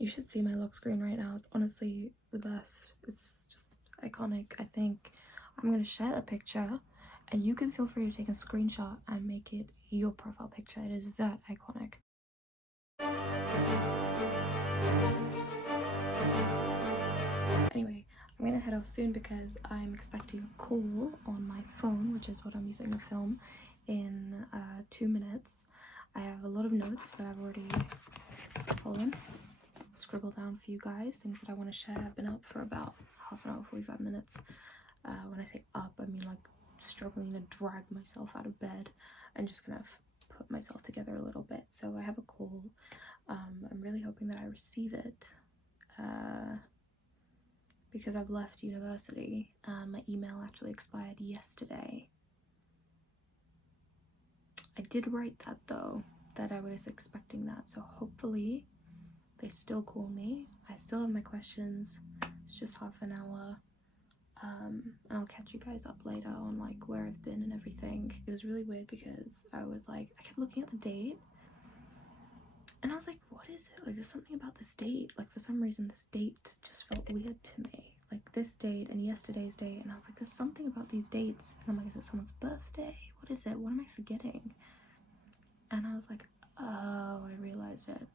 You should see my lock screen right now. It's honestly the best. It's just iconic. I think I'm gonna share a picture and you can feel free to take a screenshot and make it your profile picture. It is that iconic. Anyway, I'm gonna head off soon because I'm expecting a call on my phone, which is what I'm using to film, in 2 minutes. I have a lot of notes that I've already, hold on, scribbled down for you guys, things that I want to share. I've been up for about half an hour, 45 minutes. When I say up, I mean like struggling to drag myself out of bed and just kind of put myself together a little bit. So I have a call. I'm really hoping that I receive it because I've left university and my email actually expired yesterday. I did write that though, that I was expecting that, so hopefully they still call me. I still have my questions. It's just half an hour. And I'll catch you guys up later on like where I've been and everything. It was really weird because I kept looking at the date and I was like, what is it? Like, there's something about this date. Like, for some reason this date just felt weird to me. Like this date and yesterday's date, and I was like, there's something about these dates. And I'm like, is it someone's birthday? What is it? What am I forgetting? And I was like, oh, I realized it.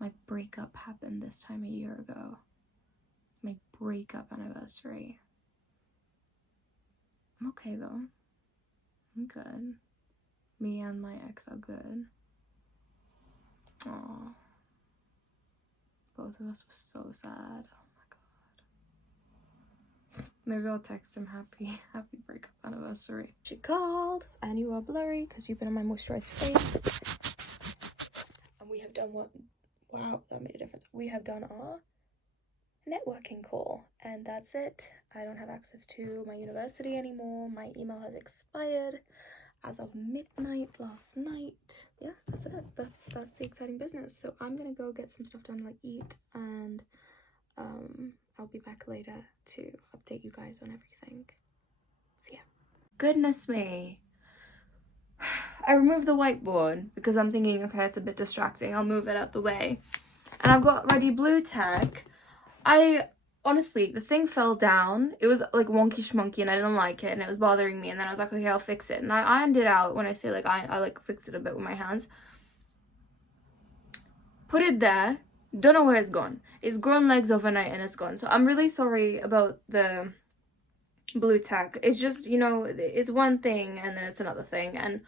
My breakup happened this time a year ago. It's my breakup anniversary. I'm okay though. I'm good. Me and my ex are good. Aww. Both of us were so sad. Oh my god. Maybe I'll text him happy breakup anniversary. She called and you are blurry because you've been on my moisturized face. And we have done what? Wow, that made a difference. We have done our networking call and that's it. I don't have access to my university anymore. My email has expired as of midnight last night. Yeah, that's it. That's the exciting business. So I'm gonna go get some stuff done, like eat, and I'll be back later to update you guys on everything. So yeah. Goodness me. I removed the whiteboard because I'm thinking, okay, it's a bit distracting. I'll move it out the way. And I've got ready blue tack. Honestly, the thing fell down. It was like wonky schmonky and I didn't like it and it was bothering me. And then I was like, okay, I'll fix it. And I ironed it out. When I say like I like fixed it a bit with my hands. Put it there. Don't know where it's gone. It's grown legs overnight and it's gone. So I'm really sorry about the blue tack. It's just, you know, it's one thing and then it's another thing. And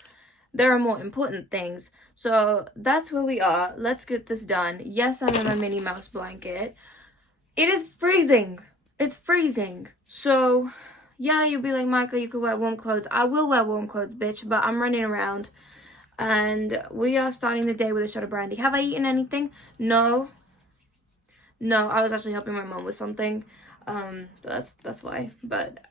there are more important things. So that's where we are. Let's get this done. Yes, I'm in my Minnie Mouse blanket. It is freezing. It's freezing. So, yeah, you'll be like, Mahika, you could wear warm clothes. I will wear warm clothes, bitch, but I'm running around. And we are starting the day with a shot of brandy. Have I eaten anything? No. No, I was actually helping my mom with something. That's why. But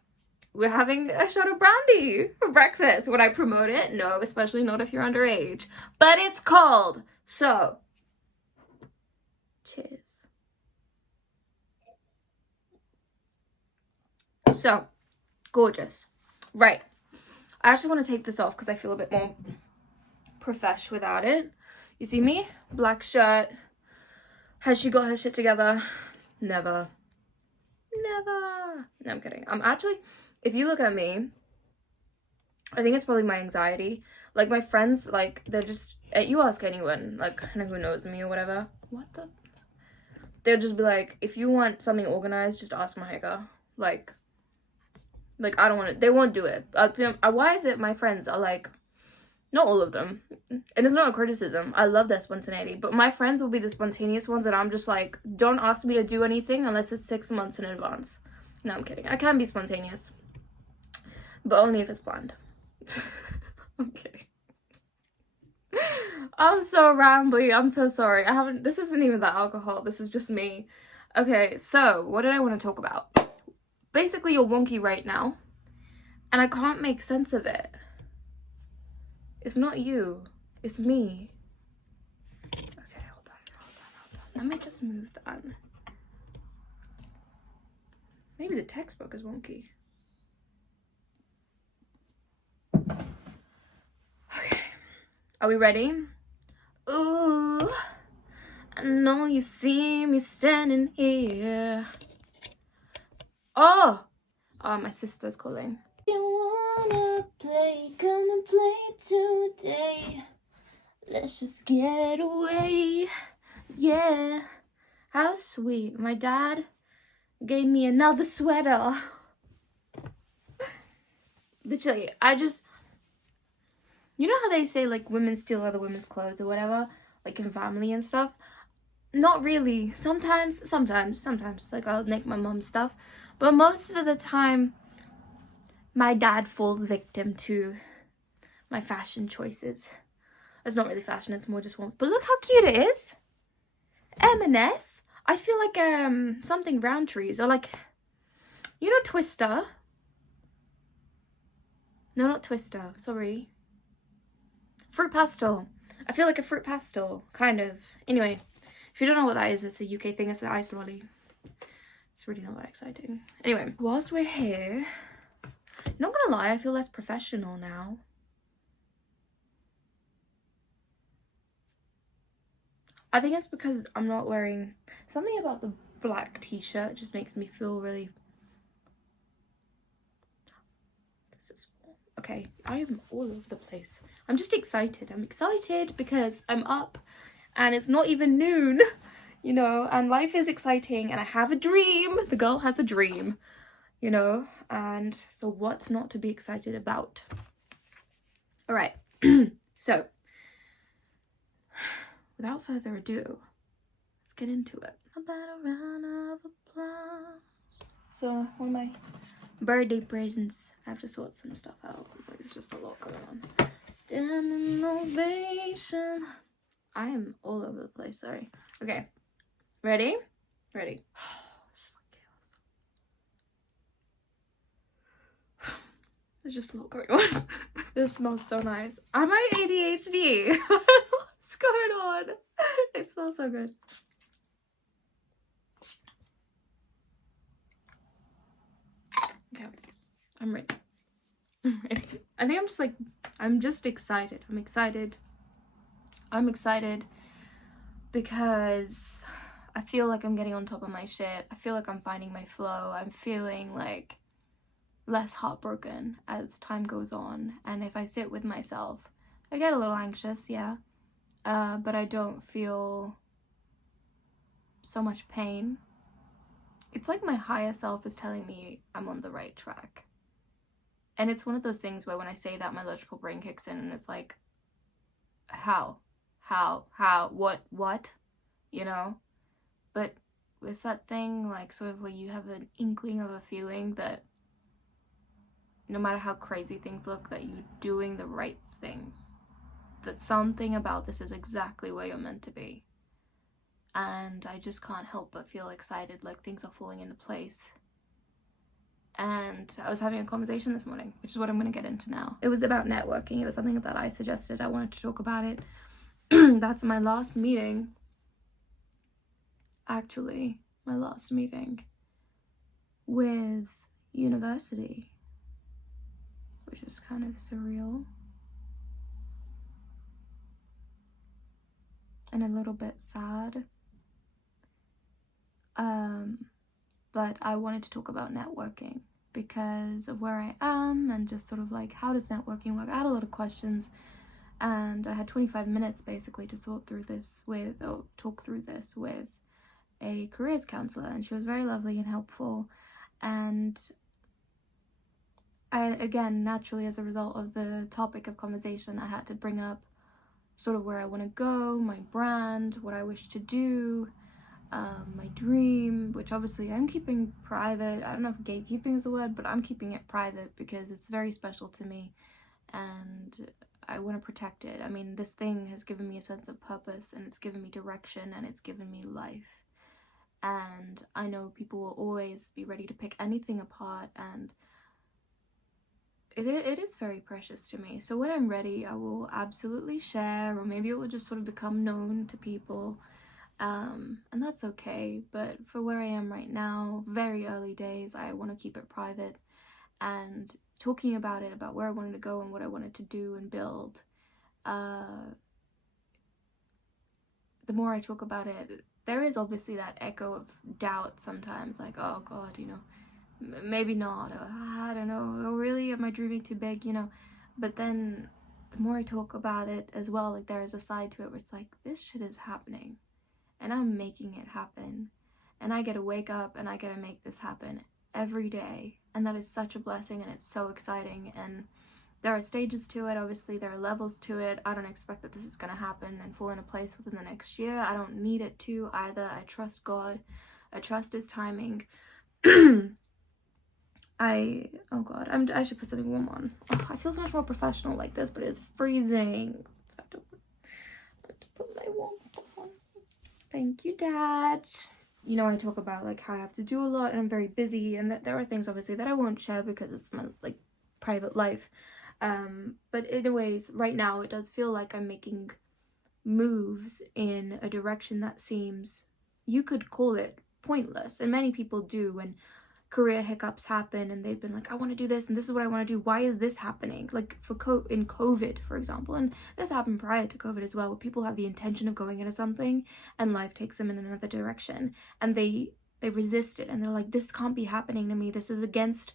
we're having a shot of brandy for breakfast. Would I promote it? No, especially not if you're underage. But it's cold. So, cheers. So, gorgeous. Right. I actually want to take this off because I feel a bit more profesh without it. You see me? Black shirt. Has she got her shit together? Never. Never. No, I'm kidding. I'm actually, if you look at me, I think it's probably my anxiety. Like, my friends, like, they're just, you ask anyone, like, kind of who knows me or whatever. What the? They'll just be like, if you want something organized, just ask Mahika. Like, I don't want to, they won't do it. Why is it my friends are like, not all of them, and it's not a criticism, I love their spontaneity, but my friends will be the spontaneous ones and I'm just like, don't ask me to do anything unless it's 6 months in advance. No, I'm kidding. I can be spontaneous, but only if it's planned. I'm kidding. I'm so rambly. I'm so sorry. This isn't even that alcohol. This is just me. Okay, so what did I want to talk about? Basically, you're wonky right now, and I can't make sense of it. It's not you. It's me. Okay, hold on. Let me just move that. Maybe the textbook is wonky. Okay. Are we ready? Ooh. I know you see me standing here. Oh, my sister's calling. If you wanna play, come and play today. Let's just get away. Yeah. How sweet. My dad gave me another sweater. Literally, you know how they say like women steal other women's clothes or whatever, like in family and stuff? Not really. Sometimes, like I'll nick my mom's stuff, but most of the time my dad falls victim to my fashion choices. It's not really fashion, it's more just warmth. But look how cute it is. M&S. I feel like something Roundtrees, or like, you know, Twister. No, not Twister, sorry. Fruit pastel. I feel like a fruit pastel, kind of. Anyway, if you don't know what that is, it's a UK thing. It's an ice lolly. It's really not that exciting. Anyway, whilst we're here, not gonna lie, I feel less professional now. I think it's because I'm not wearing... Something about the black t-shirt just makes me feel really... This is... Okay, I am all over the place. I'm just excited. I'm excited because I'm up and it's not even noon, you know, and life is exciting and I have a dream. The girl has a dream, you know, and so what's not to be excited about? All right, so without further ado, let's get into it. About a round of applause. So one of my birthday presents, I have to sort some stuff out. There's just a lot going on. Standing ovation. I am all over the place, sorry. Okay, ready? Ready. Just like chaos. There's just a lot going on. This smells so nice. Am I ADHD? What's going on? It smells so good. Okay, I'm ready. I'm ready. I think I'm just excited. I'm excited because I feel like I'm getting on top of my shit. I feel like I'm finding my flow. I'm feeling like less heartbroken as time goes on. And if I sit with myself, I get a little anxious, yeah. But I don't feel so much pain. It's like my higher self is telling me I'm on the right track. And it's one of those things where when I say that, my logical brain kicks in and it's like, how, what, you know? But it's that thing, like, sort of where you have an inkling of a feeling that no matter how crazy things look, that you're doing the right thing. That something about this is exactly where you're meant to be. And I just can't help but feel excited, like things are falling into place. And I was having a conversation this morning, which is what I'm going to get into now. It was about networking. It was something that I suggested. I wanted to talk about it. That's my last meeting. Actually, my last meeting with university, which is kind of surreal. And a little bit sad. But I wanted to talk about networking because of where I am and just sort of like, how does networking work? I had a lot of questions and I had 25 minutes basically to talk through this with a careers counselor, and she was very lovely and helpful. And I, again, naturally, as a result of the topic of conversation, I had to bring up sort of where I want to go, my brand, what I wish to do, my dream, which obviously I'm keeping private. I don't know if gatekeeping is the word, but I'm keeping it private because it's very special to me and I want to protect it. I mean, this thing has given me a sense of purpose and it's given me direction and it's given me life. And I know people will always be ready to pick anything apart, and it is very precious to me. So when I'm ready, I will absolutely share, or maybe it will just sort of become known to people. And that's okay, but for where I am right now, very early days, I want to keep it private, and talking about it, about where I wanted to go and what I wanted to do and build, the more I talk about it, there is obviously that echo of doubt sometimes, like, oh God, you know, maybe not, or I don't know, or really, am I dreaming too big, you know? But then the more I talk about it as well, like there is a side to it where it's like, this shit is happening and I'm making it happen, and I get to wake up and I get to make this happen every day, and that is such a blessing, and it's so exciting. And there are stages to it, obviously there are levels to it. I don't expect that this is going to happen and fall into place within the next year. I don't need it to either. I trust God, I trust his timing. Oh God, I should put something warm on. Oh, I feel so much more professional like this, but it's freezing, so I have to put my warm stuff on. Thank you, Dad. You know, I talk about like how I have to do a lot and I'm very busy, and that there are things obviously that I won't share because it's my like private life. But in a ways, right now it does feel like I'm making moves in a direction that seems, you could call it pointless, and many people do when career hiccups happen and they've been like, I want to do this and this is what I want to do, why is this happening? Like in COVID, for example, and this happened prior to COVID as well, where people have the intention of going into something and life takes them in another direction, and they resist it, and they're like, this can't be happening to me, this is against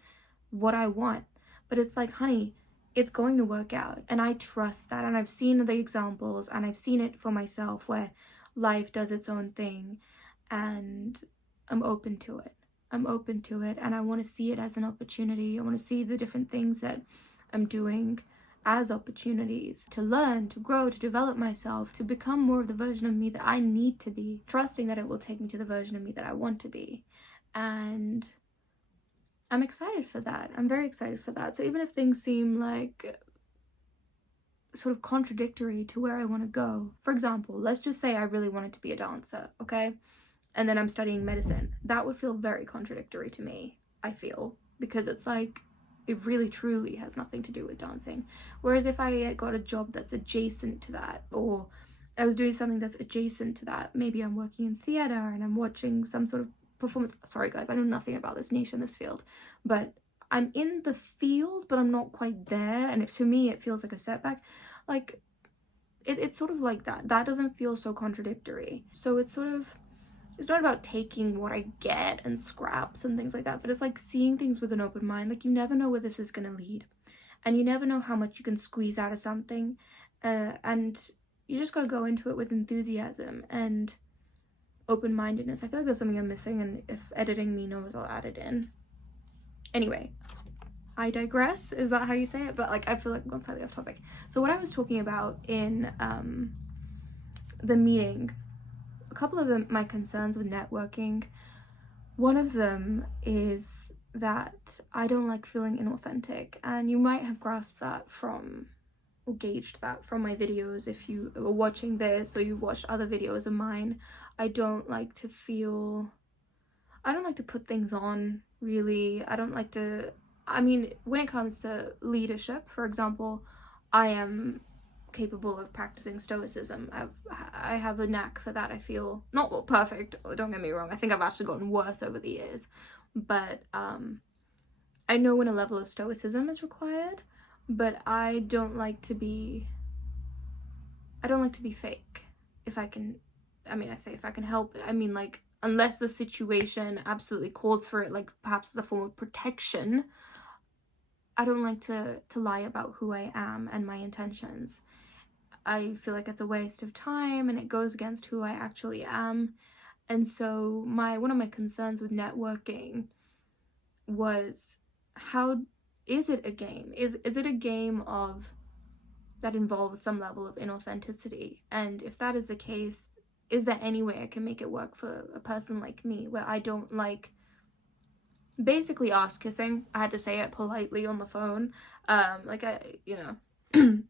what I want. But it's like, honey, it's going to work out, and I trust that, and I've seen the examples, and I've seen it for myself where life does its own thing, and I'm open to it. I'm open to it, and I want to see it as an opportunity. I want to see the different things that I'm doing as opportunities to learn, to grow, to develop myself, to become more of the version of me that I need to be, trusting that it will take me to the version of me that I want to be. And I'm excited for that. I'm very excited for that. So even if things seem like sort of contradictory to where I want to go, for example, let's just say I really wanted to be a dancer, okay? And then I'm studying medicine. That would feel very contradictory to me, I feel, because it's like, it really truly has nothing to do with dancing. Whereas if I had got a job that's adjacent to that, or I was doing something that's adjacent to that, maybe I'm working in theatre and I'm watching some sort of performance. Sorry guys, I know nothing about this niche in this field, but I'm in the field, but I'm not quite there. And to me, it feels like a setback. Like, it's sort of like that. That doesn't feel so contradictory. So it's sort of, it's not about taking what I get and scraps and things like that, but it's like seeing things with an open mind. Like, you never know where this is going to lead, and you never know how much you can squeeze out of something, and you just got to go into it with enthusiasm and open-mindedness. I feel like there's something I'm missing, and if editing me knows, I'll add it in. Anyway, I digress. Is that how you say it? But like, I feel like I'm going slightly off topic. So what I was talking about in the meeting, a couple of my concerns with networking, one of them is that I don't like feeling inauthentic, and you might have grasped that from, or gauged that from my videos if you were watching this or you've watched other videos of mine. I don't like to put things on, really. I don't like to, I mean, when it comes to leadership, for example, I am capable of practicing stoicism. I have a knack for that. I feel not perfect, don't get me wrong, I think I've actually gotten worse over the years, but I know when a level of stoicism is required, but I don't like to be fake. If I can, I mean, I say if I can help it, I mean, like, unless the situation absolutely calls for it, like perhaps as a form of protection, I don't like to lie about who I am and my intentions. I feel like it's a waste of time, and it goes against who I actually am. And so one of my concerns with networking was, how is it a game? Is it a game of that involves some level of inauthenticity? And if that is the case, is there any way I can make it work for a person like me, where I don't like basically ass kissing? I had to say it politely on the phone. Like, I, you know,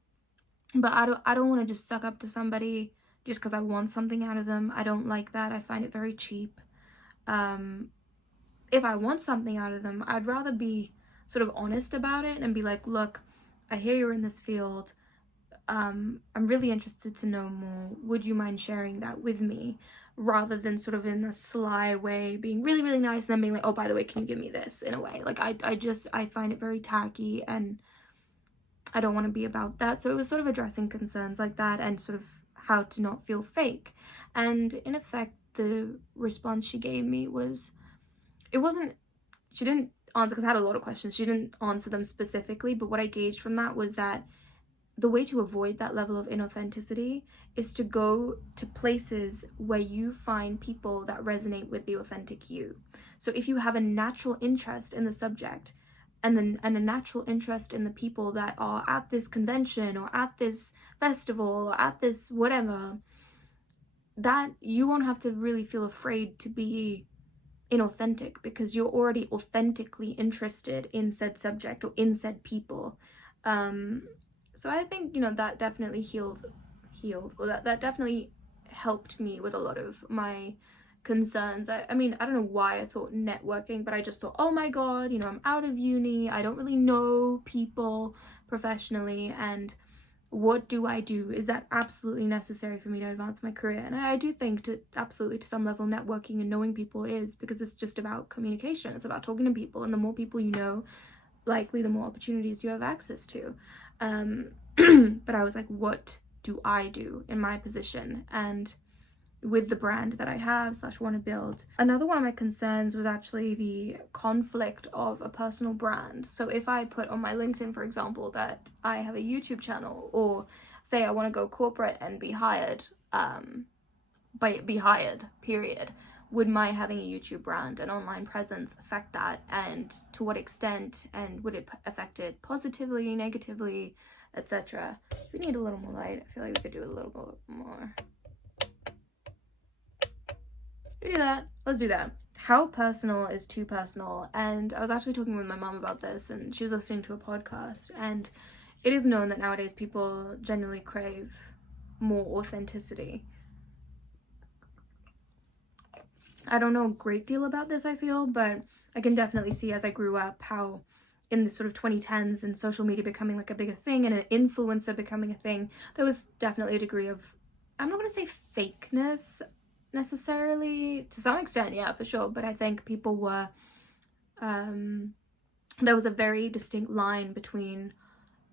but I don't want to just suck up to somebody just because I want something out of them. I don't like that. I find it very cheap. If I want something out of them, I'd rather be sort of honest about it and be like, look, I hear you're in this field. I'm really interested to know more. Would you mind sharing that with me? Rather than sort of in a sly way being really, really nice and then being like, oh, by the way, can you give me this, in a way. Like, I find it very tacky, and I don't want to be about that. So it was sort of addressing concerns like that, and sort of how to not feel fake. And in effect, the response she gave me was, she didn't answer, because I had a lot of questions, she didn't answer them specifically, but what I gauged from that was that the way to avoid that level of inauthenticity is to go to places where you find people that resonate with the authentic you. So if you have a natural interest in the subject and a natural interest in the people that are at this convention or at this festival or at this whatever, that you won't have to really feel afraid to be inauthentic, because you're already authentically interested in said subject or in said people. So I think, you know, that definitely healed, or that definitely helped me with a lot of my concerns. I mean, I don't know why I thought networking, but I just thought, oh my god, you know, I'm out of uni, I don't really know people professionally, and what do I do? Is that absolutely necessary for me to advance my career? And I do think absolutely to some level networking and knowing people is, because it's just about communication, it's about talking to people, and the more people you know, likely the more opportunities you have access to. But I was like, what do I do in my position and with the brand that I have / want to build? Another one of my concerns was actually the conflict of a personal brand. So if I put on my LinkedIn, for example, that I have a YouTube channel, or say I want to go corporate and be hired, period, would my having a YouTube brand and online presence affect that, and to what extent, and would it affect it positively, negatively, etc.? We need a little more light. I feel like we could do a little bit more. Do that. Let's do that. How personal is too personal? And I was actually talking with my mom about this, and she was listening to a podcast, and it is known that nowadays people genuinely crave more authenticity. I don't know a great deal about this, I feel, but I can definitely see as I grew up how in the sort of 2010s and social media becoming like a bigger thing and an influencer becoming a thing, there was definitely a degree of, I'm not going to say fakeness necessarily, to some extent, yeah, for sure, but I think people were, there was a very distinct line between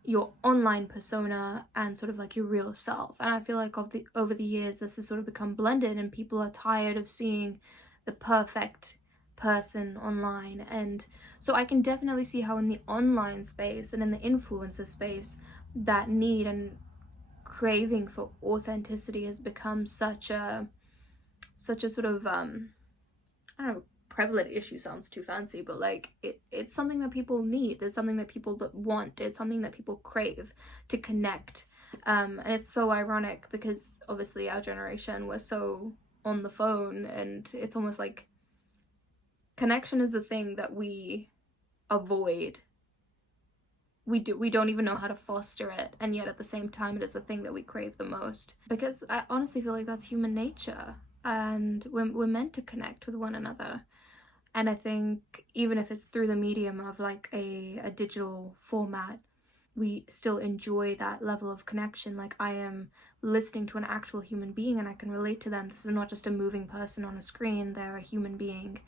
your online persona and sort of like your real self. And I feel like over the years this has sort of become blended, and people are tired of seeing the perfect person online. And so I can definitely see how in the online space and in the influencer space, that need and craving for authenticity has become such a sort of I don't know, prevalent issue sounds too fancy, but like it's something that people need, it's something that people want, it's something that people crave to connect. And it's so ironic because obviously our generation was so on the phone, and it's almost like connection is the thing that we avoid. We don't even know how to foster it, and yet at the same time it is the thing that we crave the most, because I honestly feel like that's human nature, and we're meant to connect with one another. And I think even if it's through the medium of like a digital format, we still enjoy that level of connection. Like, I am listening to an actual human being and I can relate to them. This is not just a moving person on a screen, they're a human being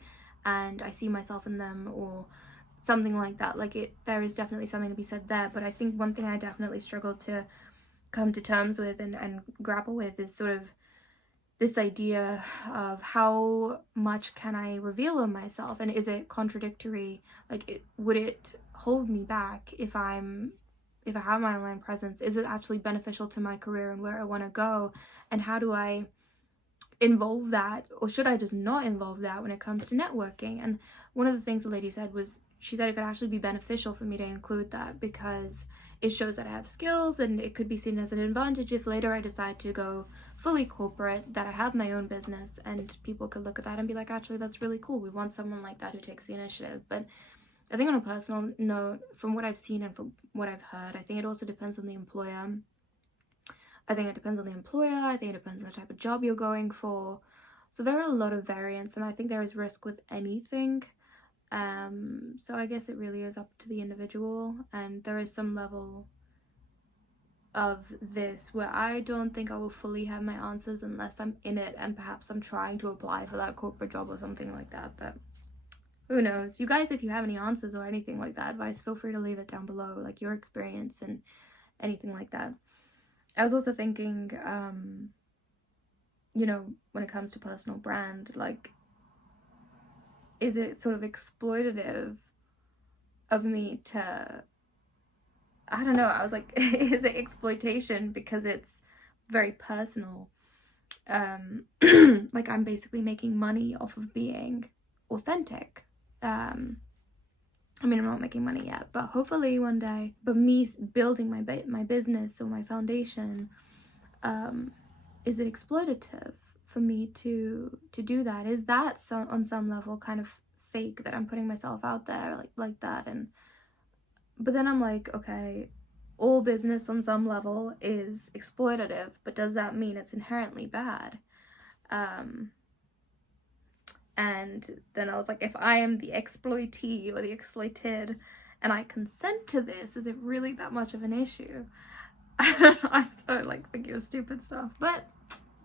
and I see myself in them, or something like that. Like, there is definitely something to be said there. But I think one thing I definitely struggled to come to terms with and grapple with is sort of this idea of how much can I reveal of myself, and is it contradictory? Like, would it hold me back if I have my online presence? Is it actually beneficial to my career and where I want to go? And how do I involve that, or should I just not involve that when it comes to networking? And one of the things the lady said was, she said it could actually be beneficial for me to include that, because it shows that I have skills, and it could be seen as an advantage if later I decide to go fully corporate, that I have my own business, and people could look at that and be like, actually, that's really cool. We want someone like that who takes the initiative. But I think on a personal note, from what I've seen and from what I've heard, I think it also depends on the employer. I think it depends on the employer. I think it depends on the type of job you're going for. So there are a lot of variants, and I think there is risk with anything. So I guess it really is up to the individual, and there is some level of this where I don't think I will fully have my answers unless I'm in it, and perhaps I'm trying to apply for that corporate job or something like that. But who knows? You guys, if you have any answers or anything like that advice, feel free to leave it down below, like your experience and anything like that. I was also thinking you know, when it comes to personal brand, like, is it sort of exploitative of me to, I don't know, I was like, is it exploitation because it's very personal? Like, I'm basically making money off of being authentic. I mean, I'm not making money yet, but hopefully one day. But me building my business or my foundation, is it exploitative for me to do that? Is that on some level kind of fake, that I'm putting myself out there like that? And but then I'm like, okay, all business on some level is exploitative, but does that mean it's inherently bad? And then I was like, if I am the exploitee or the exploited and I consent to this, is it really that much of an issue? I started like thinking of stupid stuff, but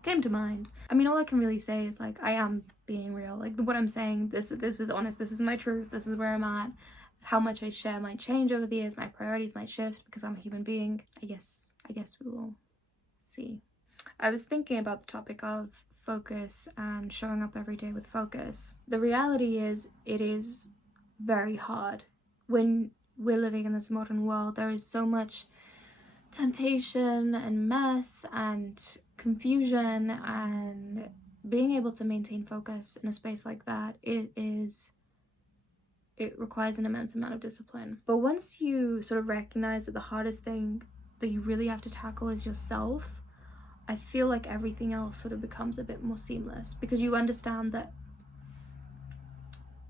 came to mind. I mean, all I can really say is like, I am being real. Like, what I'm saying, this is honest, this is my truth, this is where I'm at. How much I share might change over the years, my priorities might shift because I'm a human being. I guess we will see. I was thinking about the topic of focus and showing up every day with focus. The reality is, it is very hard. When we're living in this modern world, there is so much temptation and mess and confusion, and being able to maintain focus in a space like that, it requires an immense amount of discipline. But once you sort of recognize that the hardest thing that you really have to tackle is yourself, I feel like everything else sort of becomes a bit more seamless, because you understand that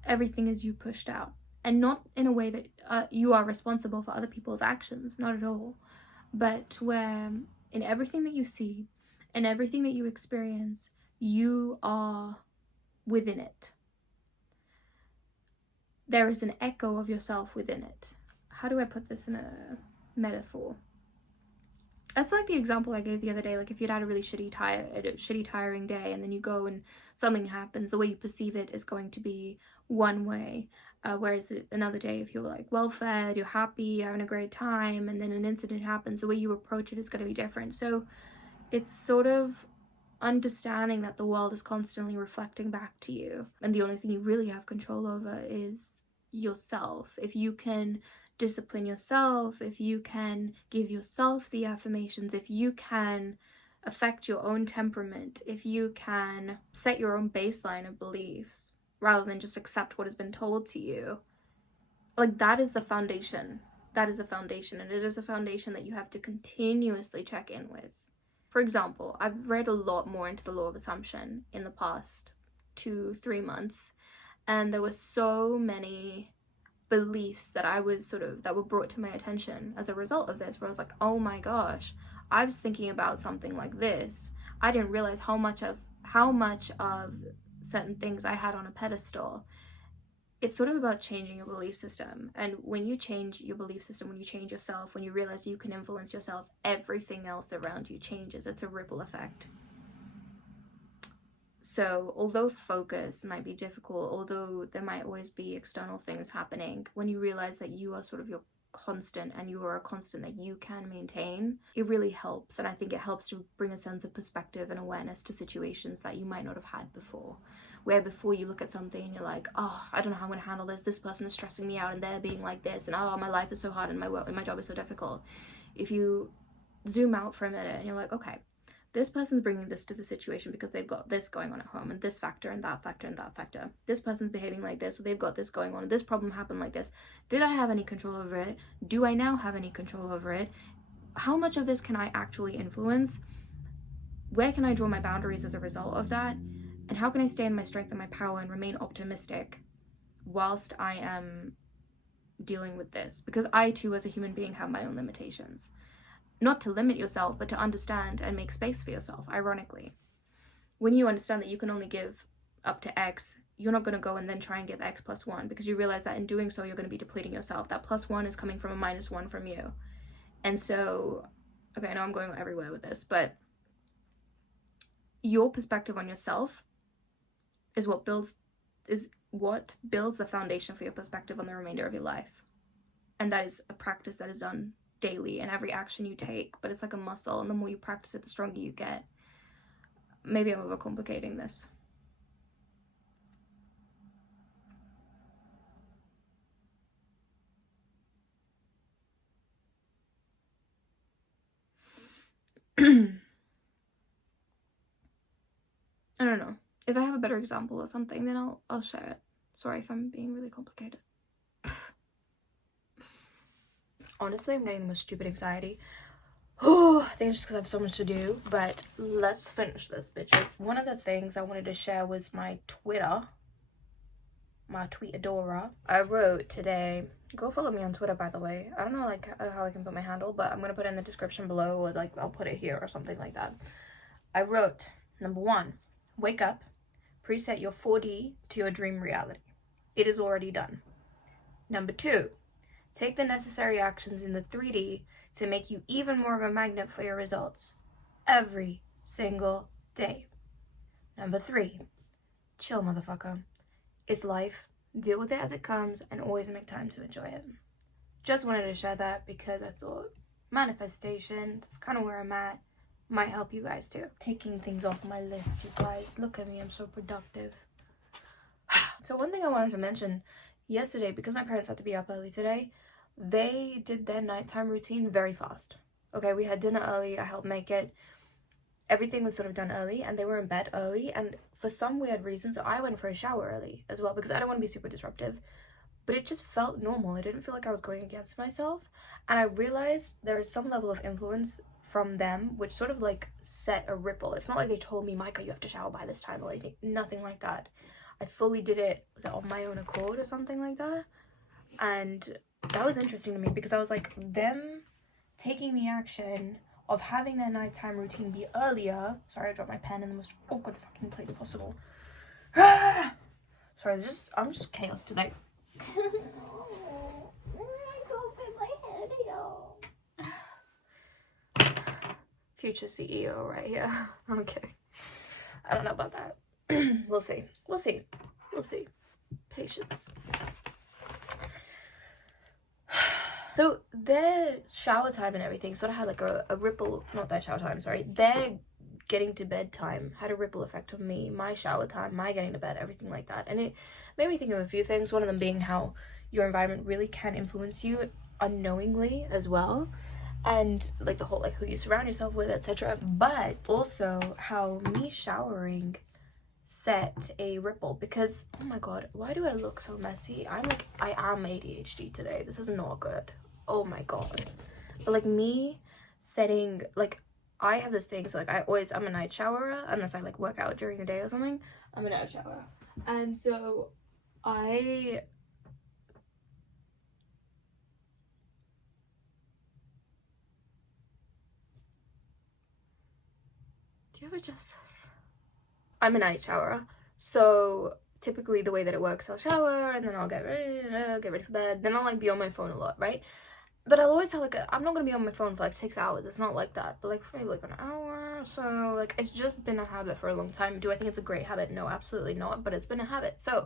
everything is you pushed out, and not in a way that you are responsible for other people's actions, not at all, but where in everything that you see and everything that you experience, you are within it. There is an echo of yourself within it. How do I put this in a metaphor? That's like the example I gave the other day. Like, if you'd had a really tiring day, and then you go and something happens, the way you perceive it is going to be one way. Whereas another day, if you're like well-fed, you're happy, you're having a great time, and then an incident happens, the way you approach it is going to be different. So it's sort of understanding that the world is constantly reflecting back to you, and the only thing you really have control over is yourself. If you can discipline yourself, if you can give yourself the affirmations, if you can affect your own temperament, if you can set your own baseline of beliefs rather than just accept what has been told to you, like, that is the foundation. That is the foundation, and it is a foundation that you have to continuously check in with. For example, I've read a lot more into the law of assumption in the past 2-3 months, and there were so many beliefs that that were brought to my attention as a result of this, where I was like, oh my gosh, I was thinking about something like this. I didn't realize how much of certain things I had on a pedestal. It's sort of about changing your belief system. And when you change your belief system, when you change yourself, when you realize you can influence yourself, everything else around you changes. It's a ripple effect. So although focus might be difficult, although there might always be external things happening, when you realize that you are sort of your constant, and you are a constant that you can maintain, it really helps. And I think it helps to bring a sense of perspective and awareness to situations that you might not have had before. Where before you look at something and you're like, oh, I don't know how I'm going to handle this person is stressing me out, and they're being like this, and oh, my life is so hard, and my job is so difficult. If you zoom out for a minute and you're like, okay, this person's bringing this to the situation because they've got this going on at home, and this factor and that factor and that factor. This person's behaving like this, so they've got this going on, and this problem happened like this. Did I have any control over it? Do I now have any control over it? How much of this can I actually influence? Where can I draw my boundaries as a result of that? And how can I stay in my strength and my power and remain optimistic whilst I am dealing with this? Because I too, as a human being, have my own limitations. Not to limit yourself, but to understand and make space for yourself, ironically. When you understand that you can only give up to X, you're not going to go and then try and give X plus 1, because you realize that in doing so, you're going to be depleting yourself. That plus 1 is coming from a minus 1 from you. And so, okay, I know I'm going everywhere with this, but your perspective on yourself is what builds the foundation for your perspective on the remainder of your life. And that is a practice that is done daily in every action you take, but it's like a muscle, and the more you practice it, the stronger you get. maybe I'm overcomplicating this. I don't know. If I have a better example or something, then I'll share it. Sorry if I'm being really complicated. Honestly, I'm getting the most stupid anxiety. Oh, I think it's just because I have so much to do. But let's finish this, bitches. One of the things I wanted to share was my Twitter. My tweet-adora. I wrote today, go follow me on Twitter, by the way. I don't know like how I can put my handle, but I'm gonna put it in the description below, or like I'll put it here or something like that. I wrote, number 1, wake up, preset your 4D to your dream reality. It is already done. Number 2, take the necessary actions in the 3D to make you even more of a magnet for your results every single day. Number 3, chill, motherfucker. It's life, deal with it as it comes, and always make time to enjoy it. Just wanted to share that because I thought manifestation, that's kind of where I'm at, might help you guys too. Taking things off my list, you guys. Look at me, I'm so productive. So one thing I wanted to mention, yesterday, because my parents had to be up early today, they did their nighttime routine very fast. Okay, we had dinner early, I helped make it. Everything was sort of done early, and they were in bed early, and for some weird reason, so I went for a shower early as well, because I don't want to be super disruptive, but it just felt normal. It didn't feel like I was going against myself, and I realized there is some level of influence from them, which sort of like set a ripple. It's not like they told me, Micah, you have to shower by this time or anything, nothing like that. I fully did it, was it on my own accord or something like that? And that was interesting to me, because I was like, them taking the action of having their nighttime routine be earlier. Sorry, I dropped my pen in the most awkward fucking place possible. Sorry, I'm just chaos today. Future CEO right here. Okay. I don't know about that. We'll see. We'll see. We'll see. Patience. So their shower time and everything sort of had like a ripple, not their shower time, sorry, their getting to bed time had a ripple effect on me, my shower time, my getting to bed, everything like that. And it made me think of a few things, one of them being how your environment really can influence you unknowingly as well. And like the whole like who you surround yourself with, etc. But also how me showering set a ripple, because oh my god, why do I look so messy? I am ADHD today. This is not good. Oh my god. But like me setting, like I have this thing, so like I'm a night showerer unless I like work out during the day or something. I'm a night showerer, and so I I'm a night showerer, so typically the way that it works, I'll shower and then I'll get ready for bed, then I'll like be on my phone a lot, right? But I'll always have like I'm not gonna be on my phone for like 6 hours, it's not like that, but like for maybe like an hour. So like it's just been a habit for a long time. Do I think it's a great habit? No, absolutely not, but it's been a habit. So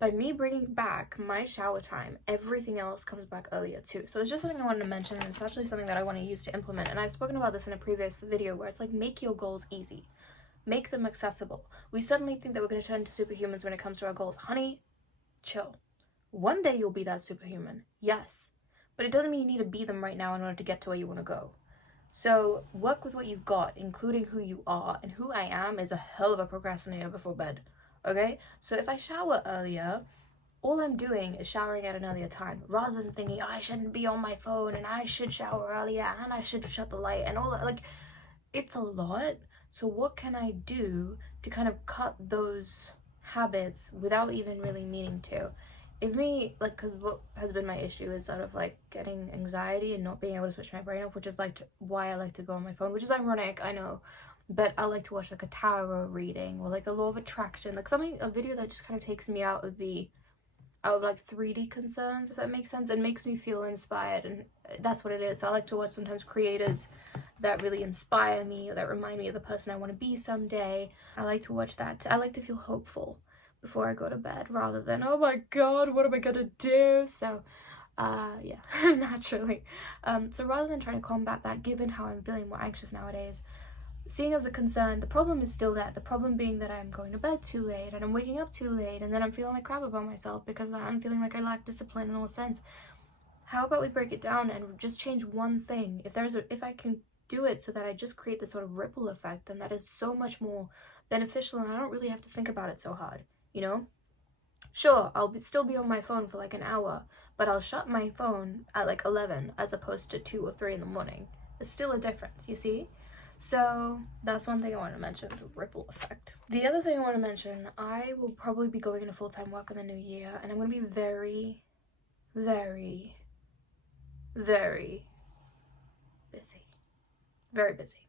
by me bringing back my shower time, everything else comes back earlier too. So it's just something I wanted to mention, and it's actually something that I want to use to implement. And I've spoken about this in a previous video where it's like, make your goals easy, make them accessible. We suddenly think that we're going to turn into superhumans when it comes to our goals. Honey, chill. One day you'll be that superhuman, yes, but it doesn't mean you need to be them right now in order to get to where you want to go. So work with what you've got, including who you are, and who I am is a hell of a procrastinator before bed. Okay, so if I shower earlier, all I'm doing is showering at an earlier time, rather than thinking, oh, I shouldn't be on my phone, and I should shower earlier, and I should shut the light, and all that. Like, it's a lot. So what can I do to kind of cut those habits without even really meaning to? If me, like, because what has been my issue is sort of like getting anxiety and not being able to switch my brain off, which is like why I like to go on my phone, which is ironic, I know. But I like to watch like a tarot reading or like a law of attraction, like a video that just kind of takes me out of like 3D concerns, if that makes sense, and makes me feel inspired. And that's what it is. So I like to watch sometimes creators that really inspire me or that remind me of the person I want to be someday. I like to watch that. I like to feel hopeful before I go to bed, rather than, oh my god, what am I gonna do? So yeah, naturally. So rather than trying to combat that, given how I'm feeling more anxious nowadays, seeing as the concern, the problem is still there. The problem being that I'm going to bed too late and I'm waking up too late, and then I'm feeling like crap about myself because I'm feeling like I lack discipline in all sense. How about we break it down and just change one thing? If I can do it so that I just create this sort of ripple effect, then that is so much more beneficial, and I don't really have to think about it so hard, you know? Sure, I'll still be on my phone for like an hour, but I'll shut my phone at like 11 as opposed to 2 or 3 in the morning. There's still a difference, you see? So that's one thing I want to mention, the ripple effect. The other thing I want to mention, I will probably be going into full-time work in the new year, and I'm going to be very, very, very busy. Very busy.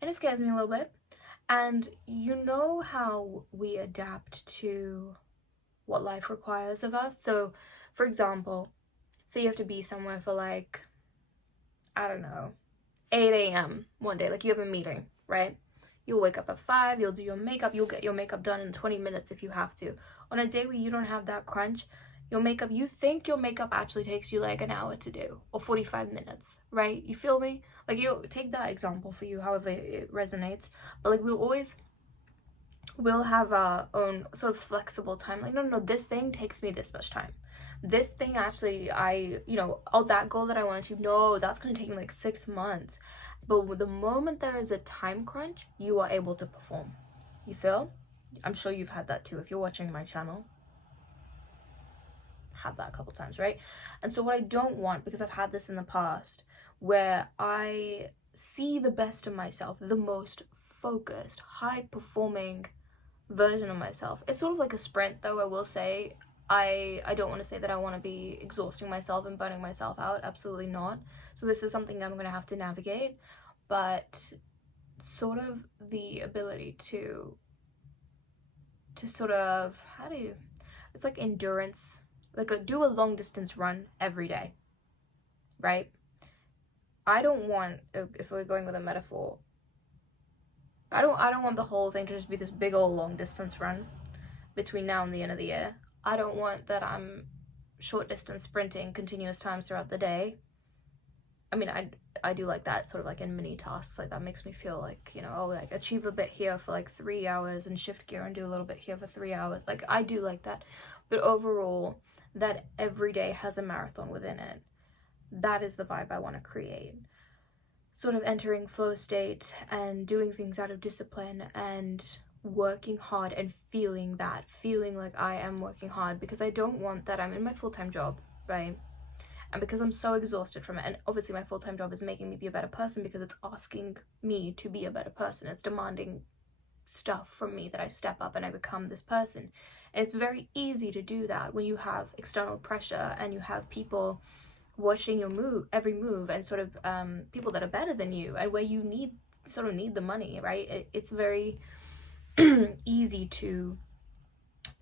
And it scares me a little bit. And you know how we adapt to what life requires of us. So, for example, say you have to be somewhere for like, I don't know, 8 a.m. one day, like you have a meeting, right? You'll wake up at 5, you'll do your makeup, you'll get your makeup done in 20 minutes if you have to. On a day where you don't have that crunch, you think your makeup actually takes you like an hour to do, or 45 minutes, right? You feel me? Like, you take that example for you, however it resonates. But like, we'll have our own sort of flexible time. Like, no, this thing takes me this much time. This thing actually, that goal that I want to achieve, no, that's going to take me like 6 months. But the moment there is a time crunch, you are able to perform. You feel? I'm sure you've had that too if you're watching my channel. Had that a couple times, right? And so what I don't want, because I've had this in the past, where I see the best of myself, the most focused, high-performing version of myself. It's sort of like a sprint, though, I will say. I don't want to say that I want to be exhausting myself and burning myself out. Absolutely not. So this is something I'm going to have to navigate. But sort of the ability to sort of, it's like endurance. Like, do a long distance run every day, right? I don't want, if we're going with a metaphor, I don't want the whole thing to just be this big old long distance run between now and the end of the year. I don't want that I'm short distance sprinting continuous times throughout the day. I mean, I do like that, sort of like in mini tasks. Like, that makes me feel like, like achieve a bit here for like 3 hours and shift gear and do a little bit here for 3 hours. Like, I do like that. But overall, that every day has a marathon within it. That is the vibe I want to create. Sort of entering flow state and doing things out of discipline and working hard and feeling like I am working hard, because I don't want that. I'm in my full-time job, right? And because I'm so exhausted from it, and obviously my full-time job is making me be a better person because it's asking me to be a better person. It's demanding stuff from me that I step up and I become this person. And it's very easy to do that when you have external pressure and you have people watching your every move, and sort of people that are better than you, and where you need the money, right? It's very easy to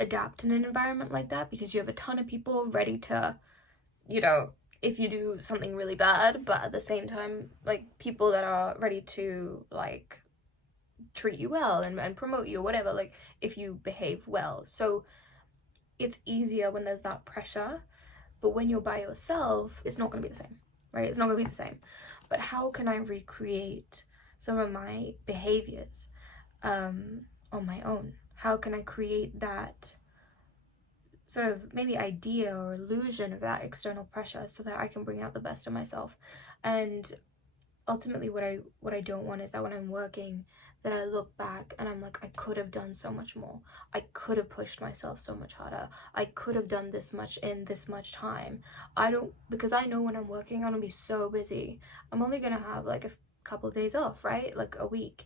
adapt in an environment like that, because you have a ton of people ready to, if you do something really bad, but at the same time, like, people that are ready to like treat you well and promote you or whatever, like, if you behave well. So it's easier when there's that pressure. But when you're by yourself, it's not going to be the same, right? It's not going to be the same. But how can I recreate some of my behaviors on my own? How can I create that sort of maybe idea or illusion of that external pressure so that I can bring out the best of myself? And ultimately what I don't want is that when I'm working, that I look back and I'm like, I could have done so much more. I could have pushed myself so much harder. I could have done this much in this much time. Because I know when I'm working, I'm gonna be so busy. I'm only gonna have like a couple of days off, right? Like a week.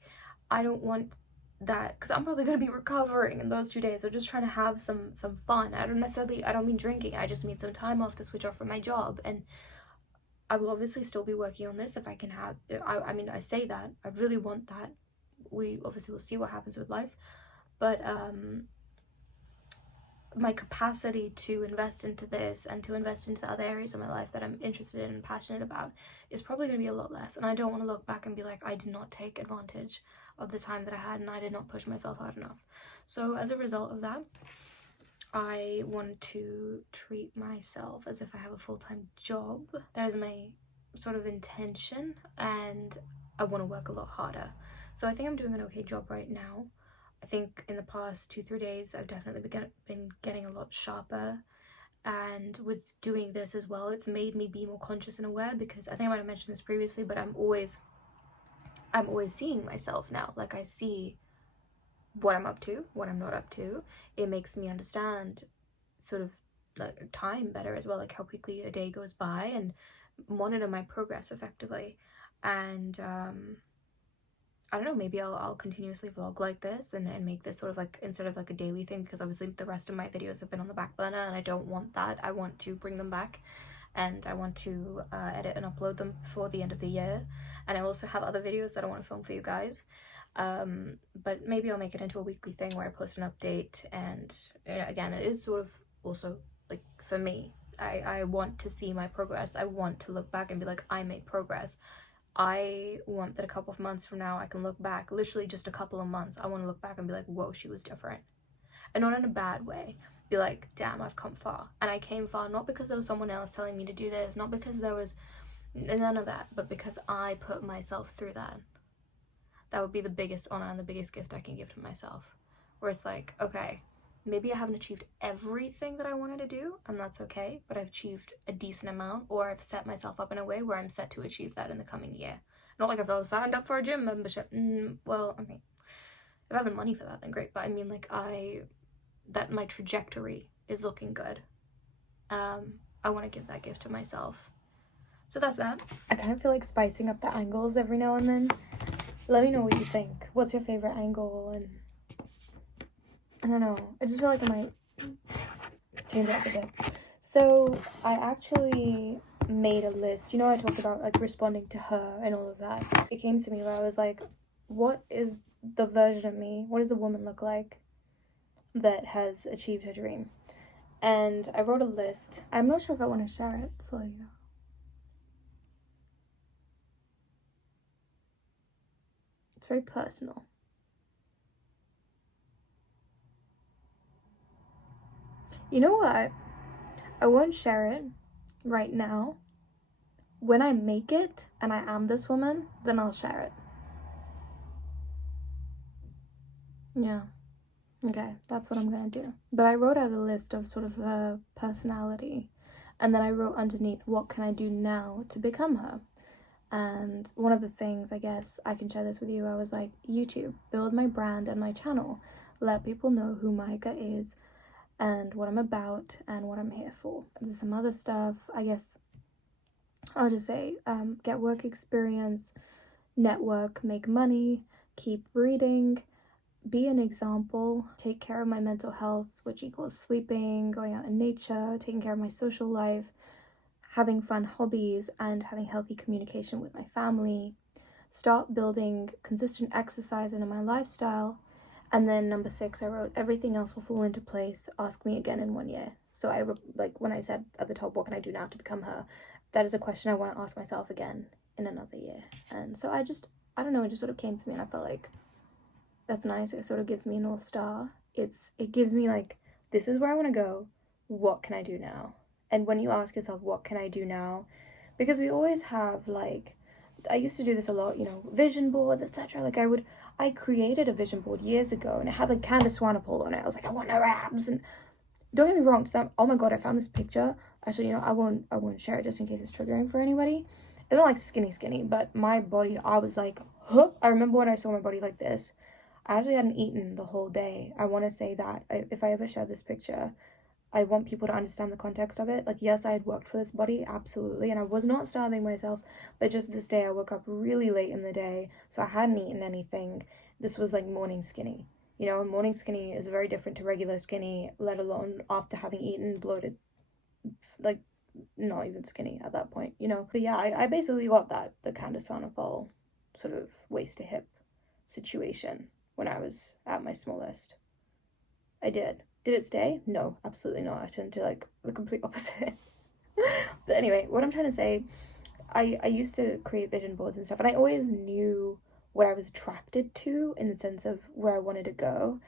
I don't want that, because I'm probably gonna be recovering in those 2 days. I'm just trying to have some fun. I don't mean drinking. I just mean some time off to switch off from my job. And I will obviously still be working on this if I can have, I mean, I say that, I really want that. We obviously will see what happens with life, but my capacity to invest into this and to invest into the other areas of my life that I'm interested in and passionate about is probably going to be a lot less. And I don't want to look back and be like, I did not take advantage of the time that I had and I did not push myself hard enough. So as a result of that, I want to treat myself as if I have a full-time job. That is my sort of intention, and I want to work a lot harder. So I think I'm doing an okay job right now. I think in the past 2-3 days I've definitely been getting a lot sharper, and with doing this as well, it's made me be more conscious and aware, because I think I might have mentioned this previously, but I'm always seeing myself now. Like, I see what I'm up to, what I'm not up to. It makes me understand sort of like time better as well, like how quickly a day goes by, and monitor my progress effectively. And I don't know, maybe I'll continuously vlog like this and make this sort of like, instead of like a daily thing, because obviously the rest of my videos have been on the back burner and I don't want that. I want to bring them back, and I want to edit and upload them before the end of the year. And I also have other videos that I want to film for you guys. But maybe I'll make it into a weekly thing where I post an update. And again, it is sort of also like, for me, I want to see my progress. I want to look back and be like, I made progress. I want that a couple of months from now I can look back, literally just a couple of months, I want to look back and be like, whoa, she was different. And not in a bad way. Be like, damn, I've come far. And I came far not because there was someone else telling me to do this, not because there was none of that, but because I put myself through that. That would be the biggest honor and the biggest gift I can give to myself. Where it's like, okay, maybe I haven't achieved everything that I wanted to do, and that's okay, but I've achieved a decent amount, or I've set myself up in a way where I'm set to achieve that in the coming year. Not like I've signed up for a gym membership. Well, I mean, if I have the money for that, then great, but I mean, like, that my trajectory is looking good. I want to give that gift to myself. So that's that. I kind of feel like spicing up the angles every now and then. Let me know what you think. What's your favorite angle? And I don't know. I just feel like I might change it up a bit. So I actually made a list. You know, I talked about like responding to her and all of that. It came to me where I was like, what is the version of me? What does the woman look like that has achieved her dream? And I wrote a list. I'm not sure if I want to share it for you. It's very personal. You know what? I won't share it right now. When I make it and I am this woman, then I'll share it. Yeah. Okay, that's what I'm gonna do. But I wrote out a list of sort of her personality, and then I wrote underneath, what can I do now to become her? And one of the things, I guess I can share this with you, I was like, YouTube, build my brand and my channel, let people know who Mahika is and what I'm about and what I'm here for. There's some other stuff, I guess I'll just say, get work experience, network, make money, keep reading, be an example, take care of my mental health, which equals sleeping, going out in nature, taking care of my social life, having fun hobbies, and having healthy communication with my family, start building consistent exercise into my lifestyle. And then number 6, I wrote, everything else will fall into place, ask me again in 1 year. So I like when I said at the top, what can I do now to become her, that is a question I want to ask myself again in another year. And so I don't know, it just sort of came to me, and I felt like that's nice. It sort of gives me a North Star. It gives me like, this is where I want to go, what can I do now? And when you ask yourself, what can I do now? Because we always have, like, I used to do this a lot, you know, vision boards, etc. Like, I created a vision board years ago, and it had, like, Candace Swanepoel on it. I was like, I want her abs. And don't get me wrong, oh my god, I found this picture. Actually, you know, I won't share it just in case it's triggering for anybody. It's not, like, skinny, but my body, I was like, huh? I remember when I saw my body like this. I actually hadn't eaten the whole day. I want to say that if I ever share this picture, I want people to understand the context of it. Like, yes, I had worked for this body, absolutely, and I was not starving myself, but just this day I woke up really late in the day, so I hadn't eaten anything. This was like morning skinny. You know, and morning skinny is very different to regular skinny, let alone after having eaten, bloated, like, not even skinny at that point, you know? But yeah, I basically got the Candace Swanepoel sort of waist to hip situation when I was at my smallest. I did. Did it stay? No, absolutely not. I turned to like the complete opposite. But anyway, what I'm trying to say, I used to create vision boards and stuff, and I always knew what I was attracted to in the sense of where I wanted to go,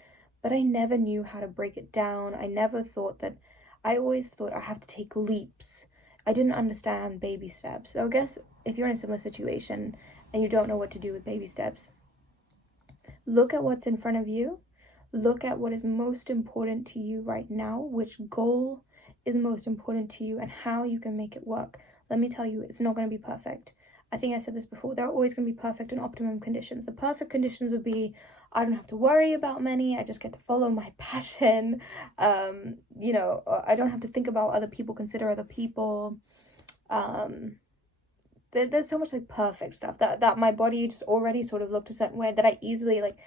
but I never knew how to break it down. I always thought I have to take leaps. I didn't understand baby steps. So I guess if you're in a similar situation and you don't know what to do with baby steps, Look at what's in front of you. Look at what is most important to you right now, which goal is most important to you, and how you can make it work. Let me tell you, it's not going to be perfect. I think I said this before. There are always going to be perfect and optimum conditions. The perfect conditions would be, I don't have to worry about money. I just get to follow my passion. You know, I don't have to think about other people, consider other people. There's so much like perfect stuff that my body just already sort of looked a certain way that I easily like.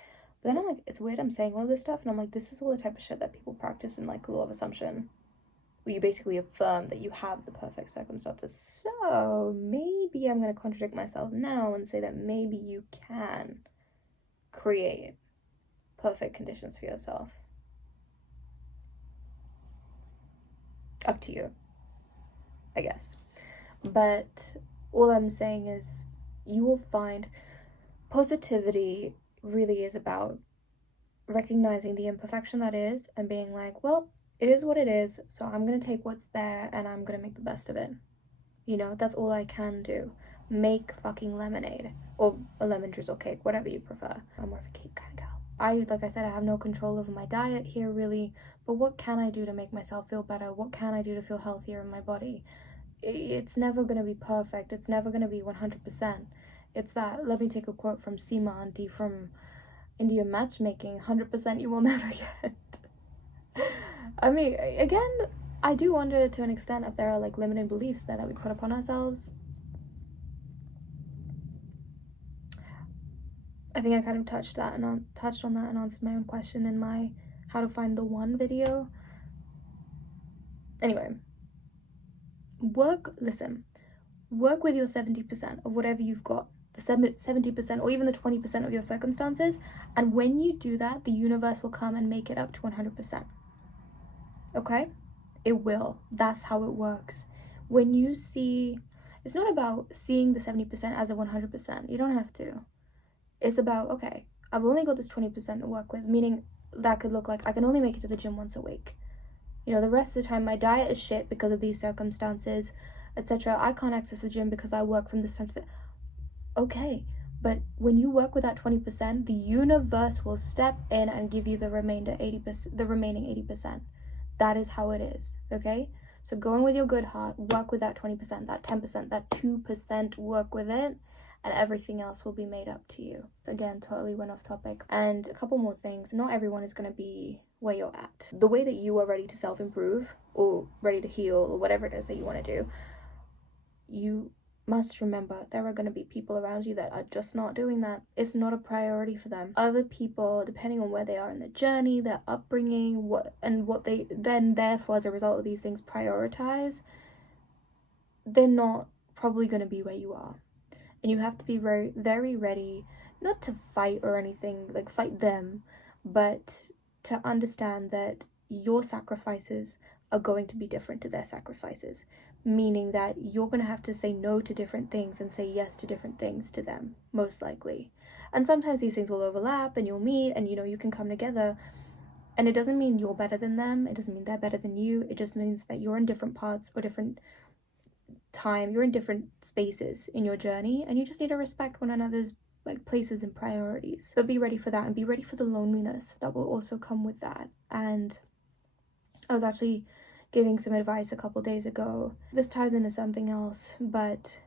But then I'm like, it's weird I'm saying all of this stuff, and I'm like, this is all the type of shit that people practice in like law of assumption, where you basically affirm that you have the perfect circumstances. So maybe I'm going to contradict myself now and say that maybe you can create perfect conditions for yourself. Up to you, I guess. But all I'm saying is you will find positivity really is about recognizing the imperfection that is and being like, well, it is what it is, so I'm going to take what's there and I'm going to make the best of it. You know, that's all I can do. Make fucking lemonade. Or a lemon drizzle cake, whatever you prefer. I'm more of a cake kind of gal. Like I said, I have no control over my diet here really, but what can I do to make myself feel better? What can I do to feel healthier in my body? It's never going to be perfect. It's never going to be 100%. It's that, let me take a quote from Seema Auntie from Indian Matchmaking, 100% you will never get. I mean, again, I do wonder to an extent if there are like limiting beliefs there that we put upon ourselves. I think I kind of touched on that and answered my own question in my how to find the one video. Anyway, work with your 70% of whatever you've got, the 70% or even the 20% of your circumstances, and when you do that, the universe will come and make it up to 100%. Okay? It will. That's how it works. When you see, it's not about seeing the 70% as a 100%. You don't have to. It's about, okay, I've only got this 20% to work with, meaning that could look like I can only make it to the gym once a week. You know, the rest of the time my diet is shit because of these circumstances, etc. I can't access the gym because I work from this time to that. Okay, but when you work with that 20%, the universe will step in and give you the remaining 80%. That is how it is, okay? So go in with your good heart, work with that 20%, that 10%, that 2%, work with it, and everything else will be made up to you. Again, totally went off topic. And a couple more things. Not everyone is going to be where you're at. The way that you are ready to self-improve or ready to heal or whatever it is that you want to do, you must remember there are going to be people around you that are just not doing that. It's not a priority for them. Other people, depending on where they are in their journey, their upbringing, what they then therefore as a result of these things prioritize, they're not probably going to be where you are. And you have to be very, very ready, not to fight or anything, like fight them, but to understand that your sacrifices are going to be different to their sacrifices. Meaning that you're going to have to say no to different things and say yes to different things to them, most likely. And sometimes these things will overlap and you'll meet and, you know, you can come together. And it doesn't mean you're better than them. It doesn't mean they're better than you. It just means that you're in different parts or different time. You're in different spaces in your journey and you just need to respect one another's like places and priorities. But be ready for that and be ready for the loneliness that will also come with that. And I was actually giving some advice a couple days ago. This ties into something else, but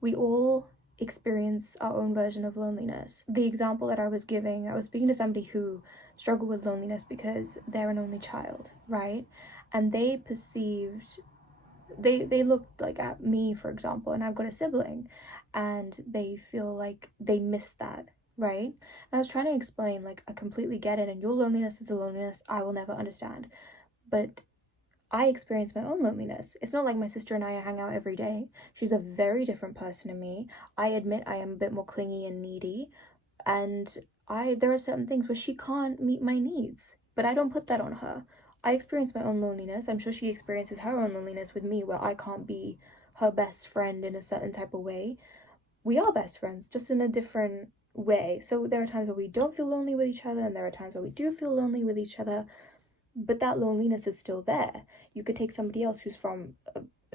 we all experience our own version of loneliness. The example that I was giving, I was speaking to somebody who struggled with loneliness because they're an only child, right? And they perceived, they looked like at me, for example, and I've got a sibling, and they feel like they miss that, right? And I was trying to explain, like, I completely get it, and your loneliness is a loneliness I will never understand. But I experience my own loneliness. It's not like my sister and I hang out every day. She's a very different person to me. I admit I am a bit more clingy and needy. And there are certain things where she can't meet my needs. But I don't put that on her. I experience my own loneliness. I'm sure she experiences her own loneliness with me, where I can't be her best friend in a certain type of way. We are best friends, just in a different way. So there are times where we don't feel lonely with each other, and there are times where we do feel lonely with each other. But that loneliness is still there. You could take somebody else who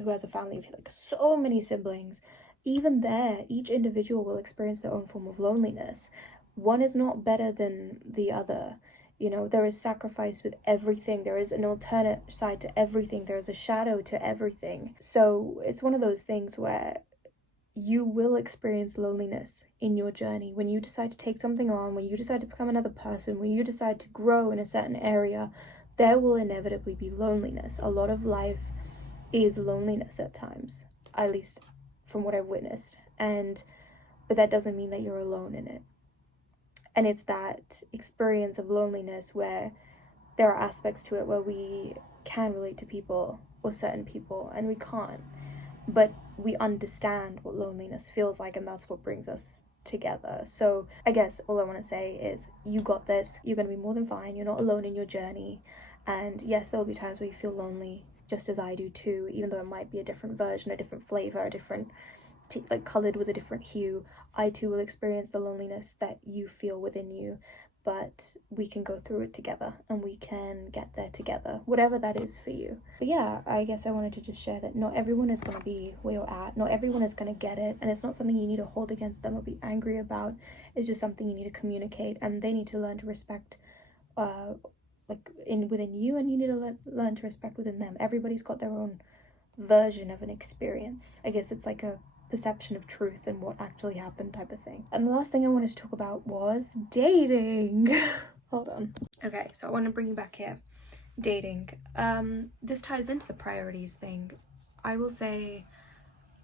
has a family of like so many siblings. Even there, each individual will experience their own form of loneliness. one is not better than the other. You know, there is sacrifice with everything. There is an alternate side to everything. There is a shadow to everything. So it's one of those things where you will experience loneliness in your journey. When you decide to take something on, when you decide to become another person, when you decide to grow in a certain area, there will inevitably be loneliness. A lot of life is loneliness at times, at least from what I've witnessed. But that doesn't mean that you're alone in it. And it's that experience of loneliness where there are aspects to it where we can relate to people or certain people, and we can't. But we understand what loneliness feels like, and that's what brings us together. So I guess all I want to say is, you got this. You're going to be more than fine. You're not alone in your journey. And yes, there'll be times where you feel lonely, just as I do too, even though it might be a different version, a different flavor, a different like colored with a different hue. I too will experience the loneliness that you feel within you, but we can go through it together, and we can get there together, whatever that is for you. But yeah, I guess I wanted to just share that not everyone is going to be where you're at, not everyone is going to get it, and it's not something you need to hold against them or be angry about. It's just something you need to communicate, and they need to learn to respect within you, and you need to learn to respect within them. Everybody's got their own version of an experience. I guess it's like a perception of truth and what actually happened type of thing. And the last thing I wanted to talk about was dating. Hold on. Okay, so I want to bring you back here. Dating. This ties into the priorities thing. I will say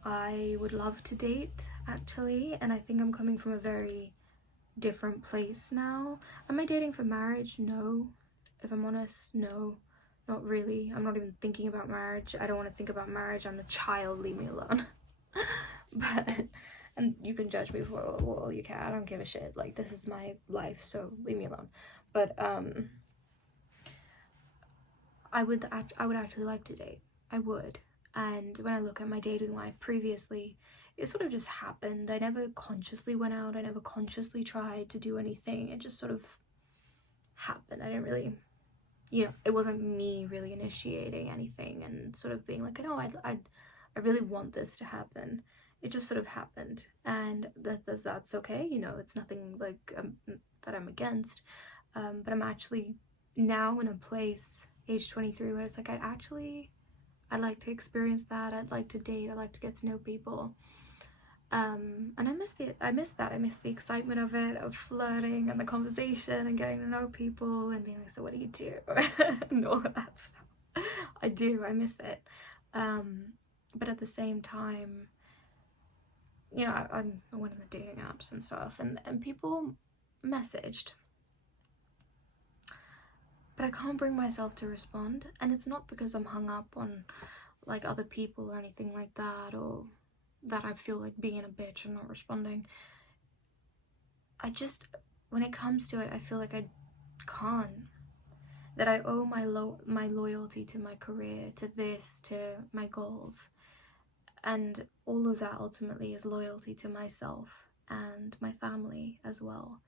I would love to date, actually, and I think I'm coming from a very different place now. Am I dating for marriage? No. If I'm honest, no. Not really. I'm not even thinking about marriage. I don't want to think about marriage. I'm a child. Leave me alone. But, and you can judge me for all you can. I don't give a shit. Like, this is my life, so leave me alone. But I would actually like to date. I would. And when I look at my dating life previously, it sort of just happened. I never consciously went out. I never consciously tried to do anything. It just sort of happened. I didn't really, it wasn't me really initiating anything and sort of being like, no, I really want this to happen. It just sort of happened, and that's okay. It's nothing like that I'm against. But I'm actually now in a place, age 23, where it's like I'd like to experience that. I'd like to date. I'd like to get to know people. And I miss that. I miss the excitement of it, of flirting and the conversation and getting to know people and being like, so what do you do? And all of that stuff. I do. I miss it. But at the same time, I went on the dating apps and stuff, and people messaged. But I can't bring myself to respond, and it's not because I'm hung up on like other people or anything like that, or that I feel like being a bitch and not responding. When it comes to it, I feel like I can't. That I owe my loyalty to my career, to this, to my goals. And all of that ultimately is loyalty to myself and my family as well.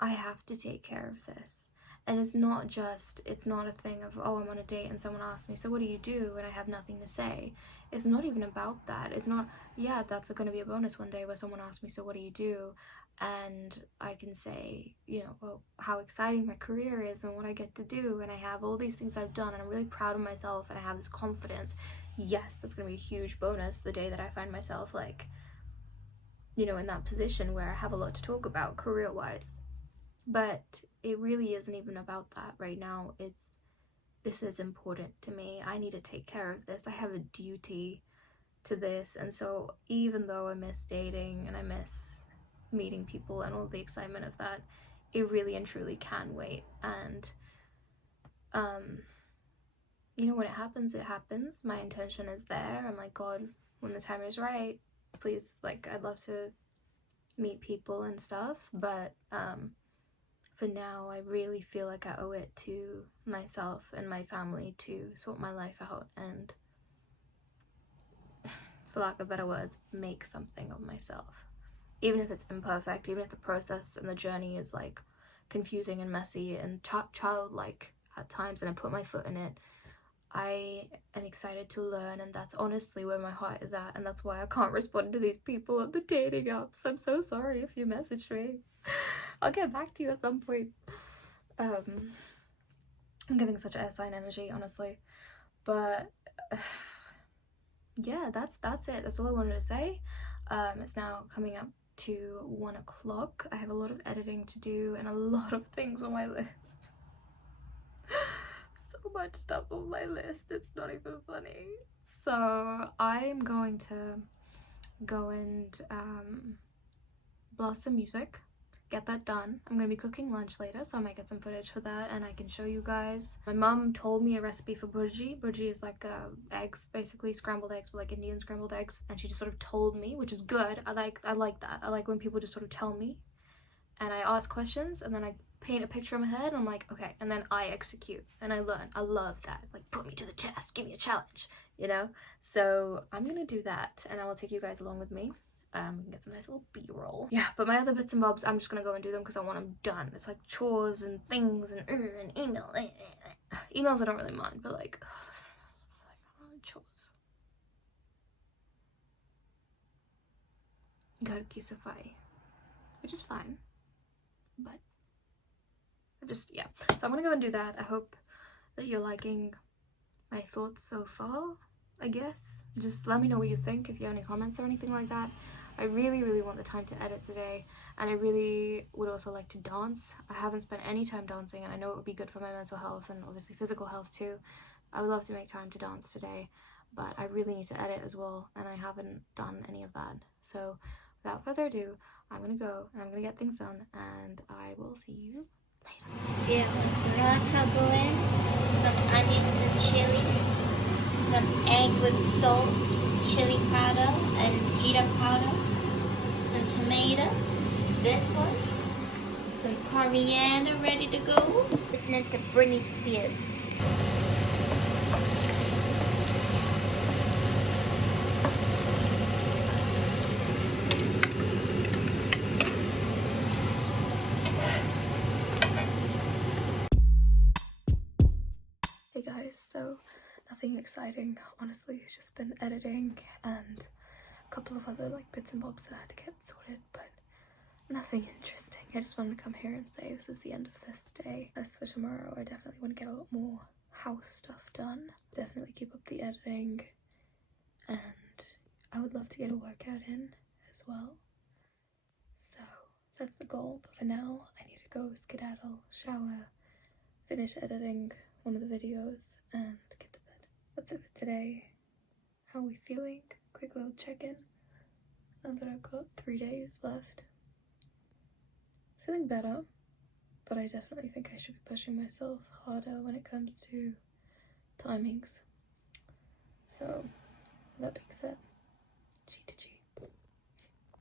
I have to take care of this. And it's not a thing of, oh, I'm on a date and someone asks me, so what do you do? And I have nothing to say. It's not even about that. It's not, yeah, that's going to be a bonus one day where someone asks me, so what do you do? And I can say, well, how exciting my career is and what I get to do. And I have all these things I've done and I'm really proud of myself and I have this confidence. Yes, that's going to be a huge bonus the day that I find myself like, in that position where I have a lot to talk about career-wise. But it really isn't even about that right now. This is important to me. I need to take care of this. I have a duty to this. And so even though I miss dating and I miss meeting people and all the excitement of that, it really and truly can wait. And when it happens. My intention is there. I'm like, God, when the time is right, please, like, I'd love to meet people and stuff, but for now I really feel like I owe it to myself and my family to sort my life out and, for lack of better words, make something of myself. Even if it's imperfect, even if the process and the journey is like confusing and messy and childlike at times and I put my foot in it, I am excited to learn, and that's honestly where my heart is at, and that's why I can't respond to these people on the dating apps. I'm so sorry if you messaged me. I'll get back to you at some point. I'm giving such air sign energy, honestly, but yeah, that's it. That's all I wanted to say. It's now coming up to 1 o'clock. I have a lot of editing to do and a lot of things on my list. So much stuff on my list, it's not even funny. So I'm going to go and blast some music, get that done. I'm gonna be cooking lunch later, so I might get some footage for that and I can show you guys. My mum told me a recipe for burji. Burji is like eggs, basically scrambled eggs, but like Indian scrambled eggs, and she just sort of told me, which is good. I like that. I like when people just sort of tell me and I ask questions and then I paint a picture in my head and I'm like, okay, and then I execute and I learn. I love that. Like, put me to the test, give me a challenge, you know? So I'm gonna do that and I will take you guys along with me. We can get some nice little b-roll. Yeah, but my other bits and bobs, I'm just gonna go and do them because I want them done. It's like chores and things and email. Emails I don't really mind, but like chores. Garkisafai, which is fine, but just, yeah. So I'm gonna go and do that. I hope that you're liking my thoughts so far, I guess. Just let me know what you think, if you have any comments or anything like that. I really want the time to edit today, and I really would also like to dance. I haven't spent any time dancing, and I know it would be good for my mental health and obviously physical health too. I would love to make time to dance today, but I really need to edit as well, and I haven't done any of that. So without further ado, I'm gonna go and I'm gonna get things done, and I will see you later. Yeah, paratha go in, some onions and chili, some egg with salt, chili powder, and jeera powder, some tomato, this one, some coriander ready to go. Listening to Britney Spears. Hey guys, so nothing exciting, honestly. It's just been editing and a couple of other like bits and bobs that I had to get sorted, but nothing interesting. I just wanted to come here and say this is the end of this day. As for tomorrow, I definitely want to get a lot more house stuff done. Definitely keep up the editing, and I would love to get a workout in as well. So that's the goal, but for now I need to go skedaddle, shower, finish editing one of the videos and get to bed. That's it for today. How are we feeling? Quick little check-in. Now that I've got 3 days left. Feeling better, but I definitely think I should be pushing myself harder when it comes to timings. So, with that being said, GT.